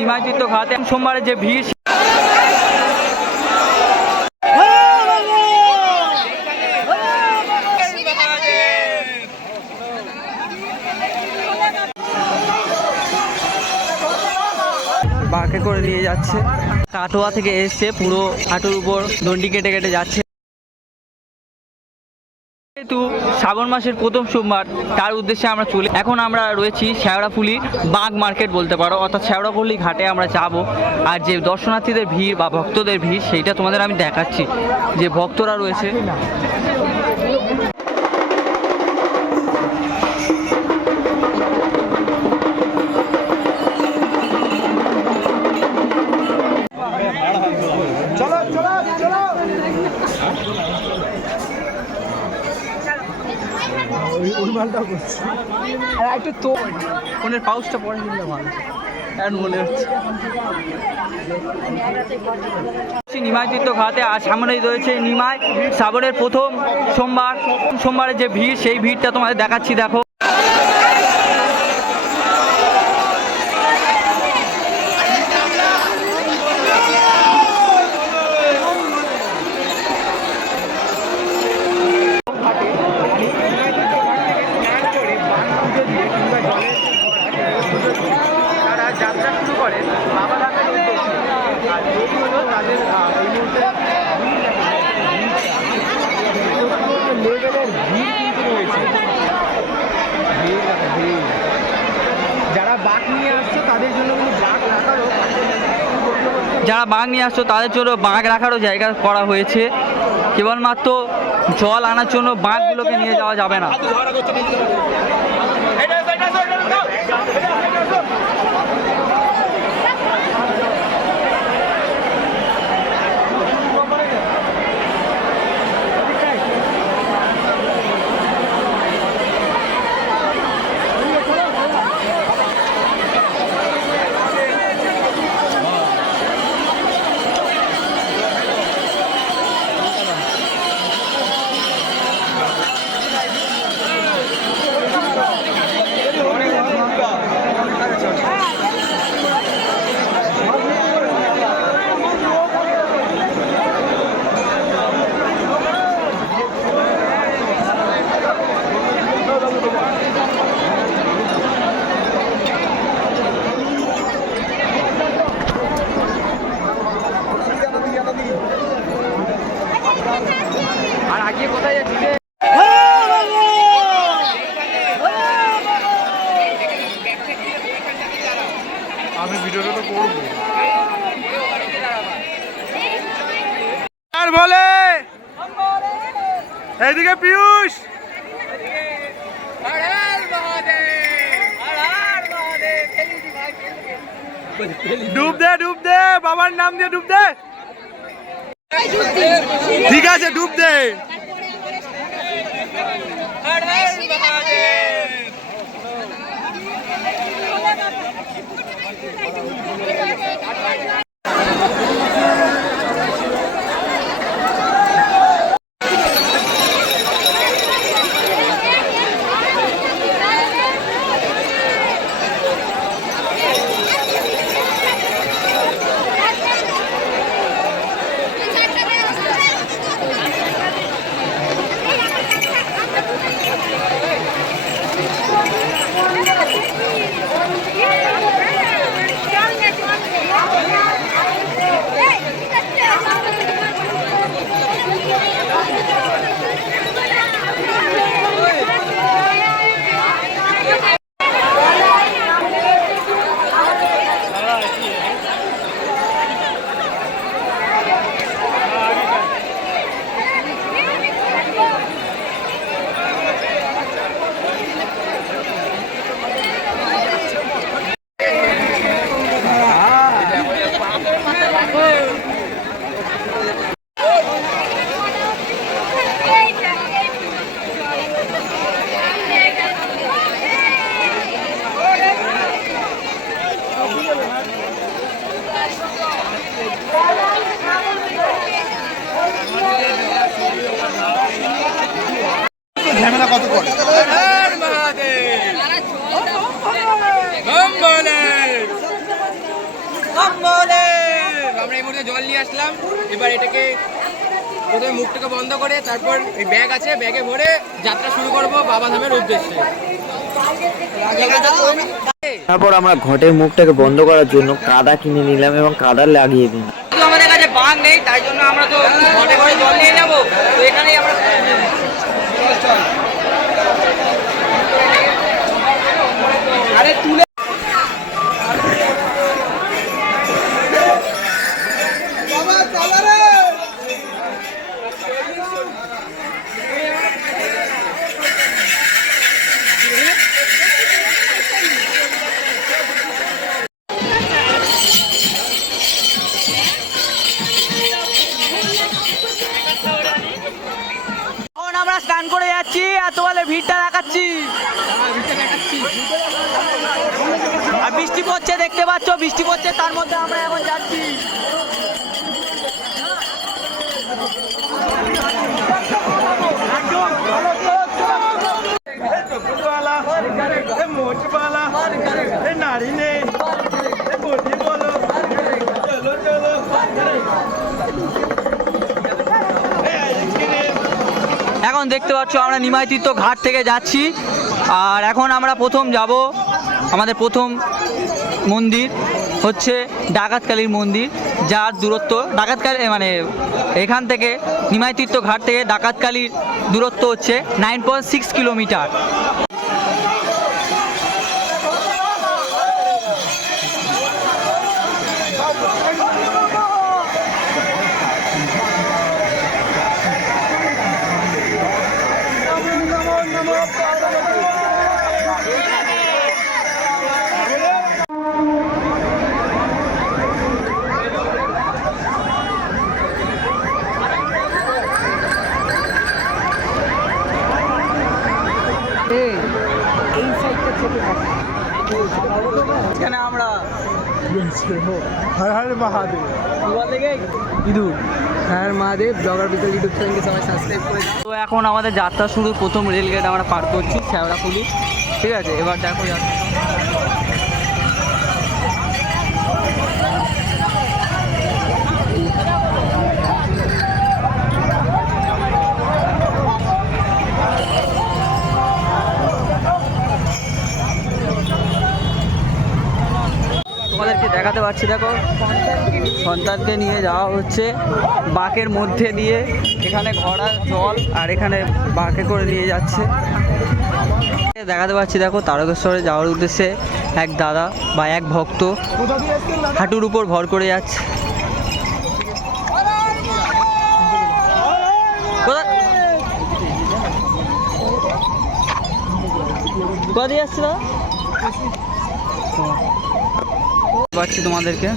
নিমাজিত ঘাটে সোমবারের যে ভিড় বাঁকে করে নিয়ে যাচ্ছে। কাটোয়া থেকে এসছে পুরো হাঁটুর উপর দণ্ডি কেটে কেটে যাচ্ছে। যেহেতু শ্রাবণ মাসের প্রথম সোমবার, তার উদ্দেশ্যে আমরা চলে এখন আমরা রয়েছি শ্যাওড়াফুলি বাঘ মার্কেট বলতে পারো, অর্থাৎ শেওড়াফুলি ঘাটে আমরা যাব। আর যে দর্শনার্থীদের ভিড় বা ভক্তদের ভিড়, সেইটা তোমাদের আমি দেখাচ্ছি। যে ভক্তরা রয়েছে একটু তো, ফোনের পাউচটা পরে নিলে ভালো। এখন মনে হচ্ছে। আর সামনেই রয়েছে নিমাই। শ্রাবণের প্রথম সোমবার, সোমবারের যে ভিড়, সেই ভিড়টা তোমাদের দেখাচ্ছি, দেখো তারা যাত্রা শুরু করে বাবা ঘাটের উদ্দেশ্যে আর এই হলো তাদের আহ, এই মুহূর্তে লেভেলের ভিড় কিন্তু রয়েছে ভিড় ভিড় যারা বাঘ নিয়ে আসছে তাদের জন্য কিন্তু বাঘ রাখারও যারা বাঘ নিয়ে আসছো, তাদের জন্য বাঘ রাখারও জায়গা করা হয়েছে। কেবলমাত্র জল আনার জন্য বাঘগুলোকে নিয়ে যাওয়া যাবে না। আর আগে কোথায় যাচ্ছে আমি ভিডিওটা তো করব। আর বলে? এইদিকে পিয়ুষ। ডুব দে ডুব দে বাবার নাম দিয়ে ডুব দে। ঠিক আছে ডুব দে ঝামেলা কত করে আমরা এই মুহূর্তে জল নিয়ে আসলাম। এবার এটাকে প্রথমে মুখটাকে বন্ধ করে তারপর এই ব্যাগ আছে ব্যাগে ভরে যাত্রা শুরু করব বাবা ধামের উদ্দেশ্যে। তারপর আমরা ঘটের মুখটাকে বন্ধ করার জন্য কাদা কিনে নিলাম এবং কাদা লাগিয়ে দিলাম। কিন্তু আমাদের কাছে বাঘ নেই তাই জন্য আমরা তো ঘটে ঘরে জল নিয়ে যাব। বৃষ্টি পড়ছে, দেখতে পাচ্ছ, বৃষ্টি পড়ছে, তার মধ্যে আমরা এখন যাচ্ছি। এখন দেখতে পাচ্ছ, আমরা নিমাইতীর্থ ঘাট থেকে যাচ্ছি, আর এখন আমরা প্রথম যাব আমাদের প্রথম মন্দির হচ্ছে ডাকাতকালীর মন্দির, যার দূরত্ব ডাকাতকালী মানে এখান থেকে নিমাইতীর্থ ঘাট থেকে ডাকাতকালীর দূরত্ব হচ্ছে নাইন পয়েন্ট সিক্স কিলোমিটার আমরা। হর হর মহাদেব। ইঁদুর। হ্যাঁ মহাদেব ব্লগার ভিতরে ইউটিউব চ্যানেলকে সবাই সাবস্ক্রাইব করে তো এখন আমাদের যাত্রা শুরু প্রথম রেলগেট আমরা পার করছি শ্যাওড়াফুলি ঠিক আছে এবার দেখো যাত্রা তোমাদেরকে দেখাতে পারছি দেখো। সন্তানকে নিয়ে যাওয়া হচ্ছে, বাঁকের মধ্যে দিয়ে। এখানে ঘোড়া, জল, আর এখানে বাঁকে করে নিয়ে যাচ্ছে। দেখাতে পাচ্ছি, দেখো, তারকেশ্বরে যাওয়ার উদ্দেশ্যে এক দাদা বা এক ভক্ত হাঁটুর উপর ভর করে যাচ্ছে। কোথা দিয়ে আসছে দাদা? পাচ্ছি তোমাদেরকে।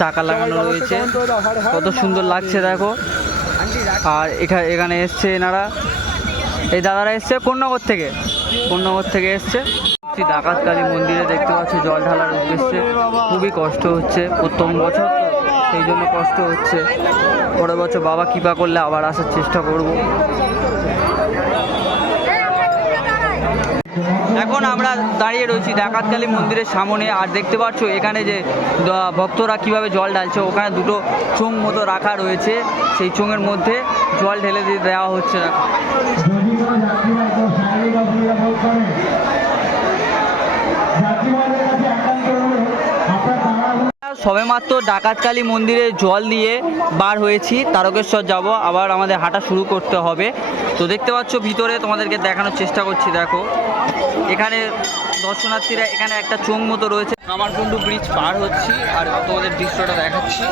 চাকা লাগানো রয়েছে। কত সুন্দর লাগছে, দেখো। আর এখানে এখানে এসছে এনারা। এই দাদারা এসছে কোন্নগর থেকে। কোন্নগর থেকে এসছে। শ্রী ডাকাতকালী মন্দিরে দেখতে পাচ্ছি, জল ঢালার উদ্দেশ্যে। খুবই কষ্ট হচ্ছে। প্রথম বছর তো, সেই জন্য কষ্ট হচ্ছে। পরের বছর বাবা কৃপা করলে আবার আসার চেষ্টা করব। এখন আমরা দাঁড়িয়ে রয়েছি ডাকাতকালী মন্দিরের সামনে, আর দেখতে পাচ্ছ এখানে যে ভক্তরা কীভাবে জল ঢালছে, ওখানে দুটো চোঙ মতো রাখা রয়েছে, সেই চোঙের মধ্যে জল ঢেলে দিয়ে দেওয়া হচ্ছে না। সবেমাত্র ডাকাতকালী মন্দিরে জল দিয়ে বার হয়েছি, তারকেশ্বর যাব, আবার আমাদের হাঁটা শুরু করতে হবে। তো দেখতে পাচ্ছ ভিতরে তোমাদেরকে দেখানোর চেষ্টা করছি, দেখো। এখানে দর্শনার্থীরা এখানে একটা চোং মতো রয়েছে। কামারকুণ্ডু ব্রিজ পার হচ্ছি, আর তোমাদের দৃশ্যটা দেখাচ্ছি।